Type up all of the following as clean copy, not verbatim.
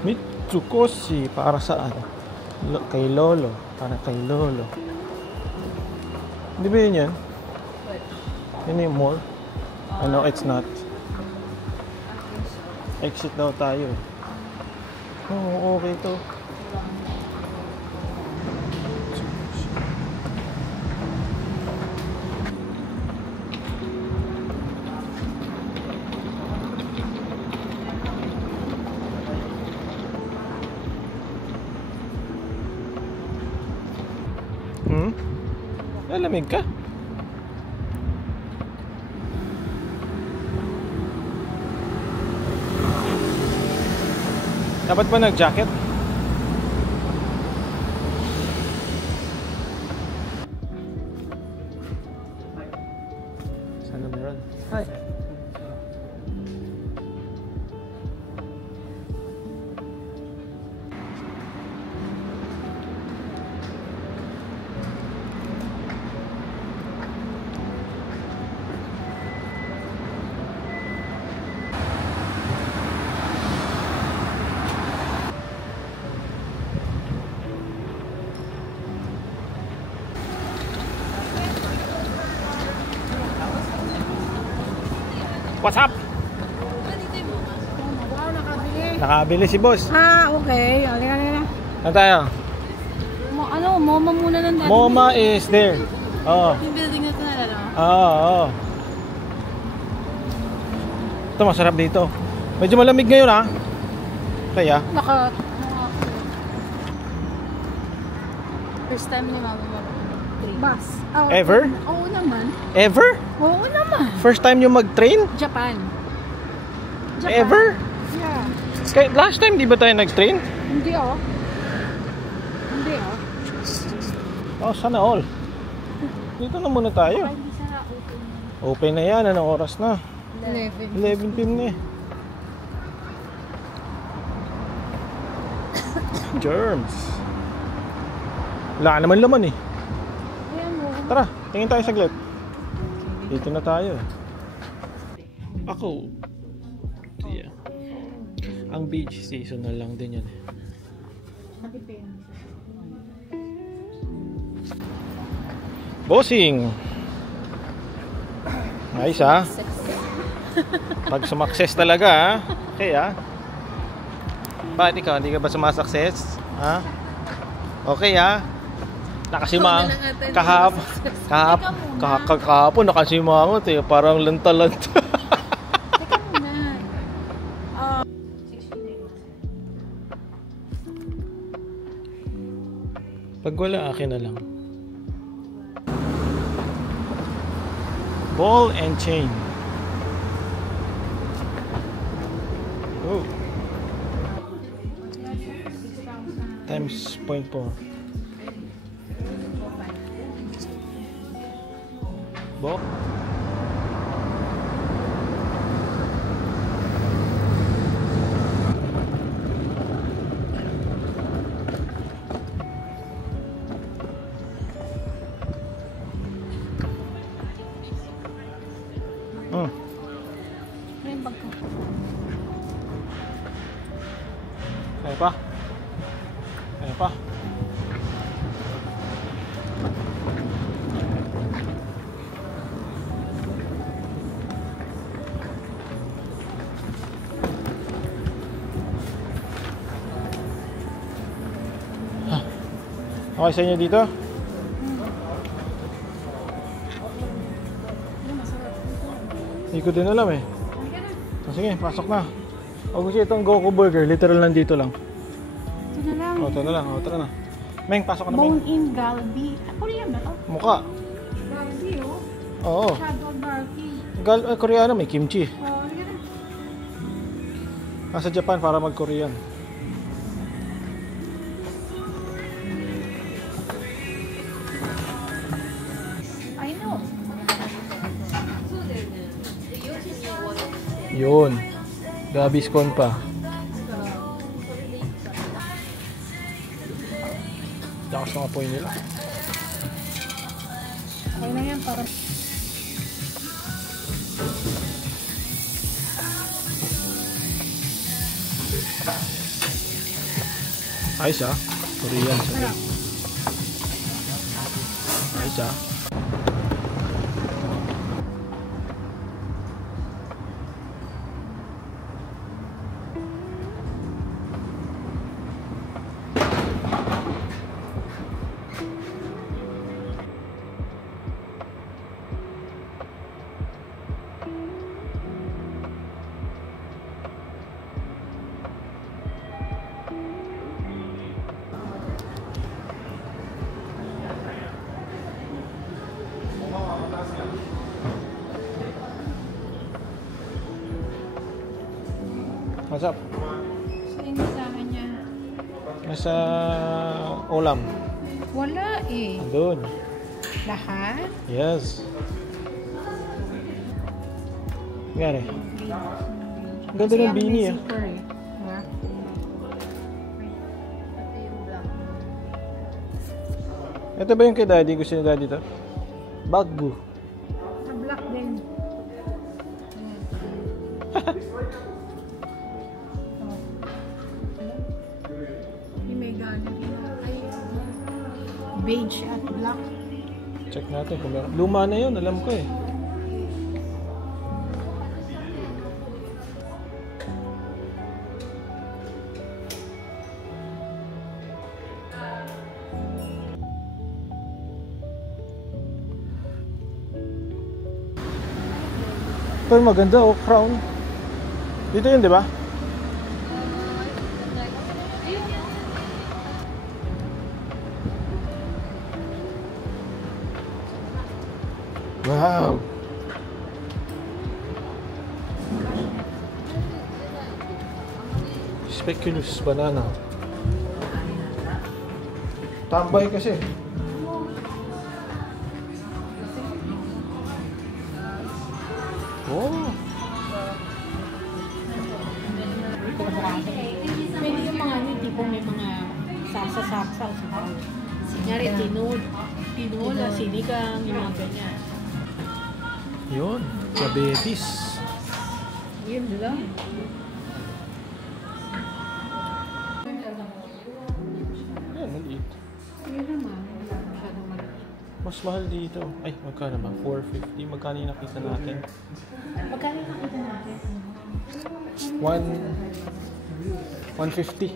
Mitsukoshi para saan? Kay Lolo. Para kay Lolo. Di ba yun yan? Yun yung mall? No, it's not. Exit daw tayo. Oo, okay to. Lalamig ka? Dapat ba nag-jacket? Sana meron. Hi. What's up? Wow, nakabili. Nakabili si boss. Okay. Alika. Ano tayo? MoMA muna lang natin. MoMA is there. Oo. Yung building na ito na lang. Oo. Ito masarap dito. Medyo malamig ngayon ha. Kaya? First time ni Mama mag-bus. Ever? Oo naman. Ever? Oo naman. First time yung mag-train? Japan. Ever? Yeah. Last time di ba tayo nag-train? Hindi oh. Oh, sana all. Dito na muna tayo. Hindi sana open. Open na yan. Anong oras na? 11. 11 p.m. na eh. Germs. Wala naman laman eh. Ayan mo. Tara, tingin tayo saglit. Dito na tayo. Ako. Yeah. Ang beach seasonal lang din yan eh. Bossing. Nice ha. Pag sumakses talaga ha. Okay ha. Bakit ikaw? Hindi ka ba sumasakses? Ha? Okay ha. Nakasimang kahapon nakasimangot eh, parang lanta-lanta. Teka muna. Pag wala, akin na lang. Ball and chain. Oh. Times 0.4. Bo? pa. Okay sa inyo dito? Hindi ko din alam eh. Sige, pasok na. O gusto itong Goku Burger, literal nandito lang. Ito na lang. O, ito na lang. O, tara na. Meng, pasok ka na, Meng. Bone-in galbi. Korean ba to? Mukha. Galbi, oh. Oo. Shadow galbi. Koreano, may kimchi. Oh, halika na. Nasa Japan para mag-Korean. I know. Yun. Gaviscon pa. Lakas ng apoy nila. Okay na yan para... Ayos ah. Korean siya. Ayos ah. What's up? Sino sa akin niya? Nasa ulam. Wala eh. Doon. Lahat? Yes. Gani. Ang ganda ng beanie ah. Ito ba yung kay daddy? Gusto ni daddy to? Bagu. Sa black din. Yung may gano'n. Ay, beige at black. Check natin kung meron. Luma na yun, alam ko eh. Ito yung maganda oh, crown. Dito yun, di ba? Wow! Speculous banana. Tambay kasi. Oh! Pwede yung mga ano, tipo may mga sasa-saksa. Kunyari, tinola, sinigang, yung mga ganyan. Yun, diabetes. Yun lang. Yan, maliit. Yun naman, wala masyadong maliit. Mas mahal dito. Ay, magkano ba? 450. Magkano yung nakita natin? Magkano nakita natin? 150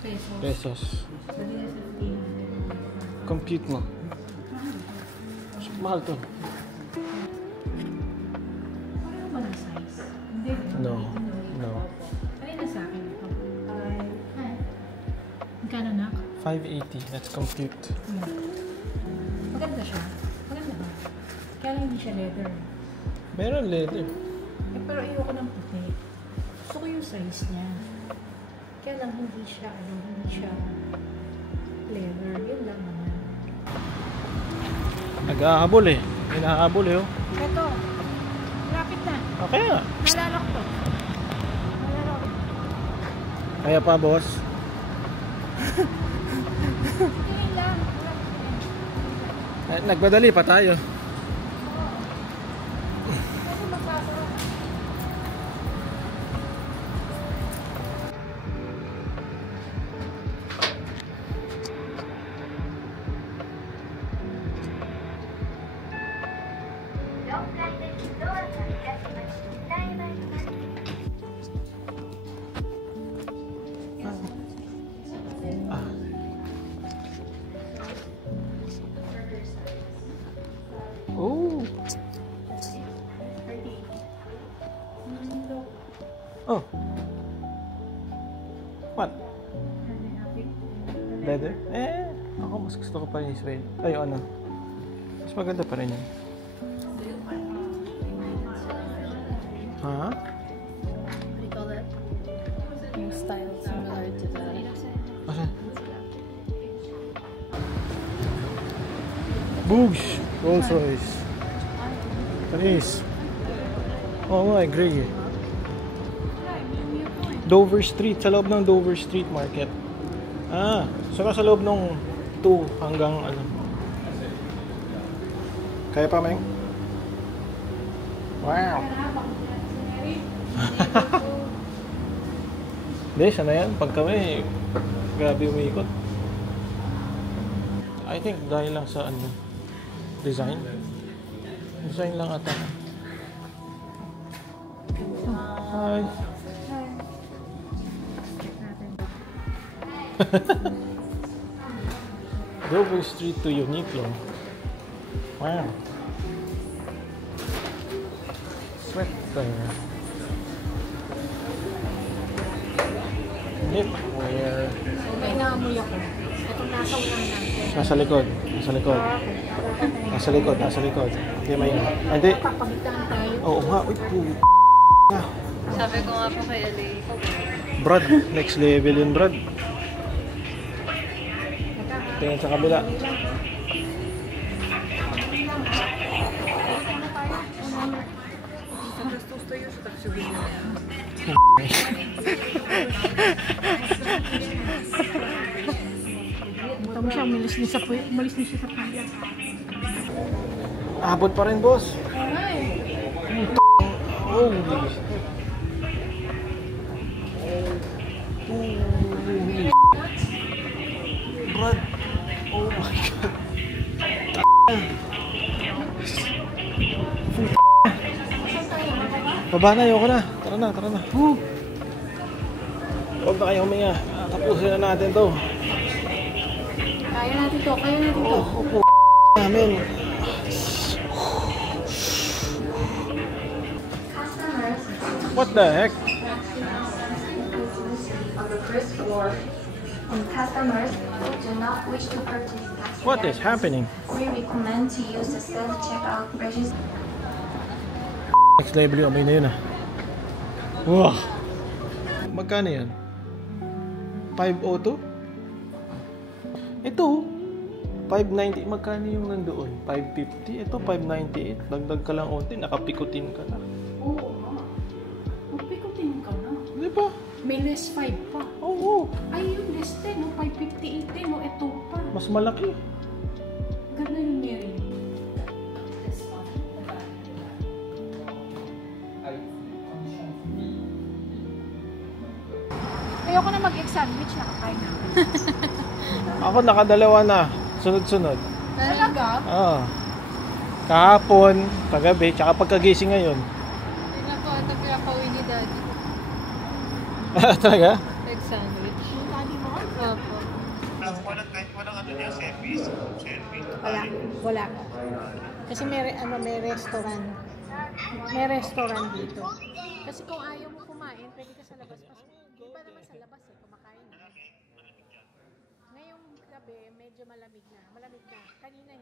Pesos. pesos. Pwede na sa 15. Compute mo. Mas mahal to. Pareho ba ng size? Hindi. No. No. Ay, na sa akin ito. Magkano na? 580. Let's compute. Maganda siya. Maganda ba? Kaya lang hindi siya leather. Meron leather. Eh, pero ayoko ng puti. Gusto ko yung size niya. Kaya lang hindi siya leather. Yun lang naman. Nag-ahabol eh. Hinahabol eh oh. Ito. Lapit na. Okay nga. Nalalak to. Nalalak. Kaya pa boss. Tingin lang. Nagmadali pa tayo. Kasi magkakaroon. Oh. Oh. What? Leather? Ako mas gusto ko pa rin yung suede. Ay, ano? Mas maganda pa rin yun. Ha? What do you call that? Yung style similar to the... Asa? Boogs! Rolls Royce. Paris. Oo nga, agree. Dover Street, sa loob ng Dover Street Market. Saka sa loob ng 2 hanggang ano. Kaya pa, Meng? Wow! Hindi, siya na yan. Pag kami, grabe umiikot. I think dahil lang sa ano, design. Design lang ata. Hi! Dover Street to Uniqlo. Wow. Sweater. Knitwear. May naamoy ako. Itong nasa ulang natin. Nasa likod. Nasa likod. Nasa likod. Nasa likod. Hindi may... Hindi. Papagitaan tayo. Oo nga. Uy, Sabi ko nga po kay Ali. Brad. Next level yun, Brad. Tingin sa kabila. Ito mo siya, umalis niya sa paya. Abot pa rin, boss. Holy Brad. Oh my God. Baba na, ayoko na. Tara na, tara na. Huwag na kayo huminga. Tapusin na natin to. Kaya natin to, kaya natin to. Opo, namin. What the heck? On the first floor, and customers who do not wish to purchase taxi What is happening? we recommend to use the self-checkout register. Next level yung amoy na yun ah. Wow! Magkano yan? 502? Ito 590. Magkano yung nandoon? 550? Ito 598. Dagdag ka lang unti, nakapikutin ka na. Oo nga. Magpikutin ka na. Di ba? May less 5 pa. Oo. Ay, yung less 10, no? 558 din, no? Ito pa. Mas malaki. Ganda yung Mary. Ayoko na mag-egg sandwich, nakakain na. Ako nakadalawa na. Sunod-sunod. Talaga? Kahapon, kagabi, tsaka pagkagising ngayon. Hindi na po ito pinapauwi ni Daddy. Talaga? Egg sandwich. Yung tali mo? Opo. Walang ano niya, service. Wala. Kasi may restaurant. May restaurant dito. Kasi kung ayaw mo kumain, pwede ka sa labas. Iba naman sa labas kumakain. Ngayong gabi, medyo malamig na. Kanina